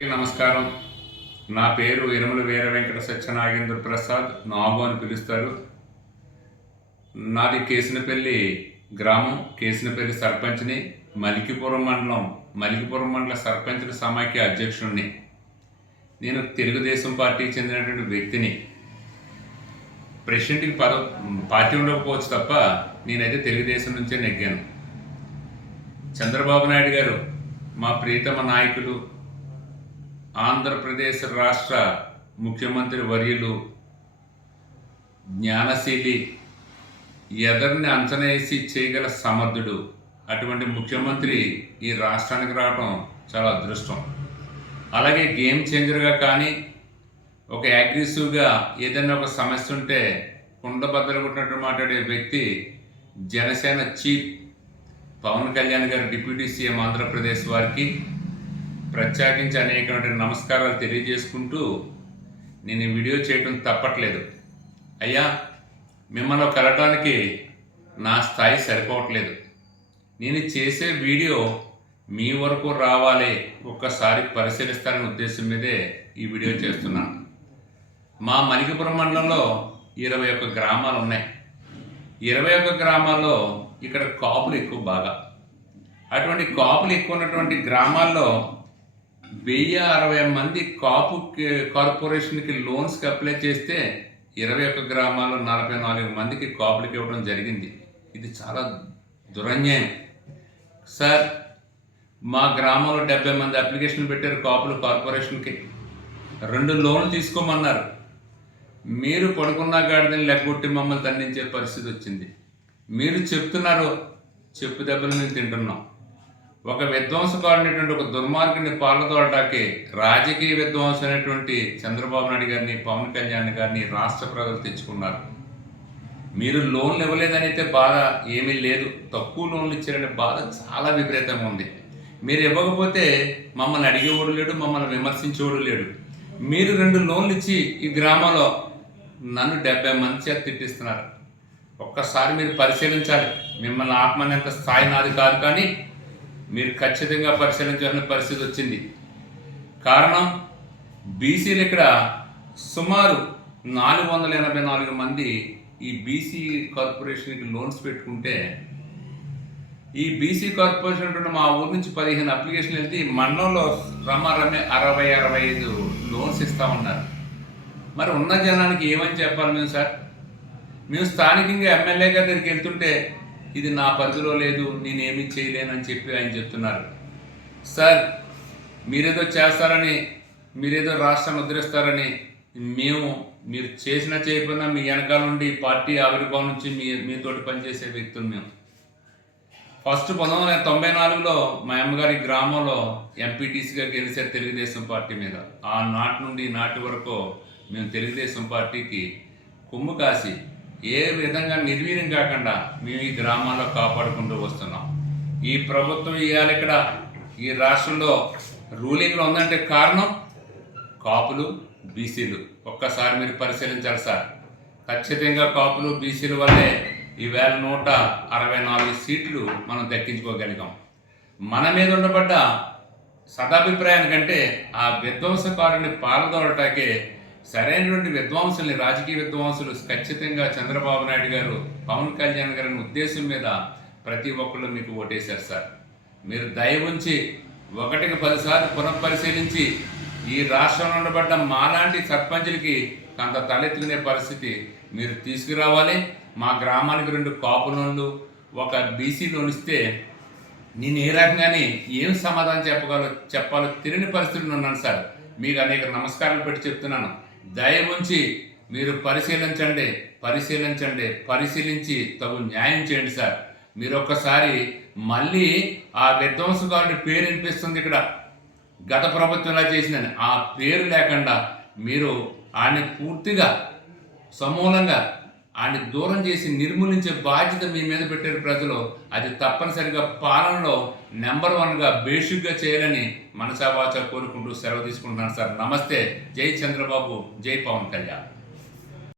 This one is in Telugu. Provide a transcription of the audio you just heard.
నమస్కారం. నా పేరు ఇరుముల వీర వెంకట సత్యనాగేంద్ర ప్రసాద్. నాగు అని పిలుస్తారు. నాది కేసినపల్లి గ్రామం, కేసినపల్లి సర్పంచ్ని, మలికిపురం మండల సర్పంచుల సమాఖ్య అధ్యక్షుడిని. నేను తెలుగుదేశం పార్టీకి చెందినటువంటి వ్యక్తిని. ప్రెసిడెంట్కి పార్టీ ఉండకపోవచ్చు తప్ప నేనైతే తెలుగుదేశం నుంచే నెగ్గాను. చంద్రబాబు నాయుడు గారు మా ప్రియతమ నాయకులు, ఆంధ్రప్రదేశ్ రాష్ట్ర ముఖ్యమంత్రి వర్యులు, జ్ఞానశీలి, ఎదరిని అంచనేసి చేయగల సమర్థుడు. అటువంటి ముఖ్యమంత్రి ఈ రాష్ట్రానికి రావడం చాలా అదృష్టం. అలాగే గేమ్ చేంజర్గా కానీ, ఒక అగ్రెసివ్గా ఏదైనా ఒక సమస్య ఉంటే కుండబద్దలు కొట్టినట్టు మాట్లాడే వ్యక్తి జనసేన చీఫ్ పవన్ కళ్యాణ్ గారు, డిప్యూటీ సీఎం ఆంధ్రప్రదేశ్ వారికి ప్రత్యేకించి అనేకమైన నమస్కారాలు తెలియజేసుకుంటూ నేను ఈ వీడియో చేయడం తప్పట్లేదు. అయ్యా, మిమ్మల్ని కలవడానికి నా స్థాయి సరిపోవట్లేదు. నేను చేసే వీడియో మీ వరకు రావాలి, ఒక్కసారి పరిశీలిస్తారనే ఉద్దేశం మీదే ఈ వీడియో చేస్తున్నాను. మా మలికిపురం మండలంలో 21 గ్రామాలు ఉన్నాయి. 21 గ్రామాల్లో ఇక్కడ కాపులు ఎక్కువ బాగా. అటువంటి కాపులు ఎక్కువ ఉన్నటువంటి గ్రామాల్లో 1060 మంది కాపు కార్పొరేషన్కి లోన్స్కి అప్లై చేస్తే 21 గ్రామాల్లో 44 మందికి కాపులకి ఇవ్వడం జరిగింది. ఇది చాలా దురన్యాయం సార్. మా గ్రామంలో 70 మంది అప్లికేషన్లు పెట్టారు కాపులు కార్పొరేషన్కి. 2 లోన్లు తీసుకోమన్నారు. మీరు పడుకున్న గాడిదని లెగ్గొట్టి మమ్మల్ని దండించే పరిస్థితి వచ్చింది. మీరు చెప్తున్నారు, చెప్పు దెబ్బలు మేము తింటున్నాం. ఒక విధ్వంసకారుడైనటువంటి ఒక దుర్మార్గుని పాలదోడటానికి రాజకీయ విధ్వంసం అయినటువంటి చంద్రబాబు నాయుడు గారిని, పవన్ కళ్యాణ్ గారిని రాష్ట్ర ప్రజలు తెచ్చుకున్నారు. మీరు లోన్లు ఇవ్వలేదని అయితే బాధ ఏమీ లేదు, తక్కువ లోన్లు ఇచ్చారనే బాధ చాలా విపరీతంగా ఉంది. మీరు ఇవ్వకపోతే మమ్మల్ని అడిగేవాడు లేడు, మమ్మల్ని విమర్శించేవాడు లేడు. మీరు 2 లోన్లు ఇచ్చి ఈ గ్రామంలో నన్ను 70 మంది చేత తిట్టిస్తున్నారు. ఒక్కసారి మీరు పరిశీలించాలి. మిమ్మల్ని ఆత్మనేంత స్థాయి నాది కాదు, కానీ మీరు ఖచ్చితంగా పరిశీలించాల్సిన పరిస్థితి వచ్చింది. కారణం, బీసీలు ఇక్కడ సుమారు 484 మంది ఈ బీసీ కార్పొరేషన్కి లోన్స్ పెట్టుకుంటే, ఈ బీసీ కార్పొరేషన్ మా ఊరు నుంచి 15 అప్లికేషన్లు వెళ్తే ఈ మండలంలో రమారమే 60-65 లోన్స్ ఇస్తామన్నారు. మరి ఉన్న జనానికి ఏమని చెప్పాలి మేము సార్? మేము స్థానికంగా ఎమ్మెల్యే గారి దగ్గరికి వెళ్తుంటే ఇది నా పరిధిలో లేదు, నేనేమీ చేయలేనని చెప్పి ఆయన చెప్తున్నారు. సార్, మీరేదో చేస్తారని, మీరేదో రాష్ట్రాన్ని ఉద్ధరిస్తారని మీరు చేసినా చేయకపోయినా మీ వెనకాల నుండి పార్టీ ఆవిర్భావం నుంచి మీతోటి పనిచేసే వ్యక్తులు మేము. ఫస్ట్ 1994లో మా అమ్మగారి గ్రామంలో ఎంపీటీసీగా గెలిచారు తెలుగుదేశం పార్టీ మీద. ఆ నాటి నుండి నాటి వరకు మేము తెలుగుదేశం పార్టీకి కొమ్ము కాసి ఏ విధంగా నిర్వీర్యం కాకుండా మేము ఈ గ్రామాల్లో కాపాడుకుంటూ వస్తున్నాం. ఈ ప్రభుత్వం ఇవాళ ఇక్కడ ఈ రాష్ట్రంలో రూలింగ్లో ఉందంటే కారణం కాపులు, బీసీలు. ఒక్కసారి మీరు పరిశీలించాలి సార్. ఖచ్చితంగా కాపులు, బీసీల వల్లే ఈవేళ 164 సీట్లు మనం దక్కించుకోగలిగాం. మన మీద ఉండబడ్డ సదాభిప్రాయానికంటే ఆ విధ్వంసకారుని పాల్గొనటాకే సరైనటువంటి విద్వాంసుల్ని, రాజకీయ విద్వాంసులు ఖచ్చితంగా చంద్రబాబు నాయుడు గారు, పవన్ కళ్యాణ్ గారి ఉద్దేశం మీద ప్రతి ఒక్కళ్ళు మీకు ఓటేశారు సార్. మీరు దయ ఉంచి 1కి 10 సార్లు పునఃపరిశీలించి ఈ రాష్ట్రంలో ఉండబడ్డ మాలాంటి సర్పంచులకి కొంత తలెత్తుకునే పరిస్థితి మీరు తీసుకురావాలి. మా గ్రామానికి 2 కాపు లోన్లు, 1 బీసీ లోన్ ఇస్తే నేను ఏ రకంగానే ఏం సమాధానం చెప్పాలో తెలియని పరిస్థితులు ఉన్నాను సార్. మీకు అనేక నమస్కారాలు పెట్టి చెప్తున్నాను. దయ ఉంచి మీరు పరిశీలించి తగు న్యాయం చేయండి సార్. మీరు ఒక్కసారి మళ్ళీ ఆ విధ్వంసకారుడి పేరు వినిపిస్తుంది ఇక్కడ, గత ప్రభుత్వంలా చేసిందని ఆ పేరు లేకుండా మీరు ఆయన్ని పూర్తిగా సమూలంగా ఆయన దూరం చేసి నిర్మూలించే బాధ్యత మీ మీద పెట్టారు ప్రజలు. అది తప్పనిసరిగా పాలనలో నెంబర్ 1గా బేసిక్గా చేయాలని మనసావాచ కోరుకుంటూ సెలవు తీసుకుంటున్నాను సార్. నమస్తే. జై చంద్రబాబు, జై పవన్ కళ్యాణ్.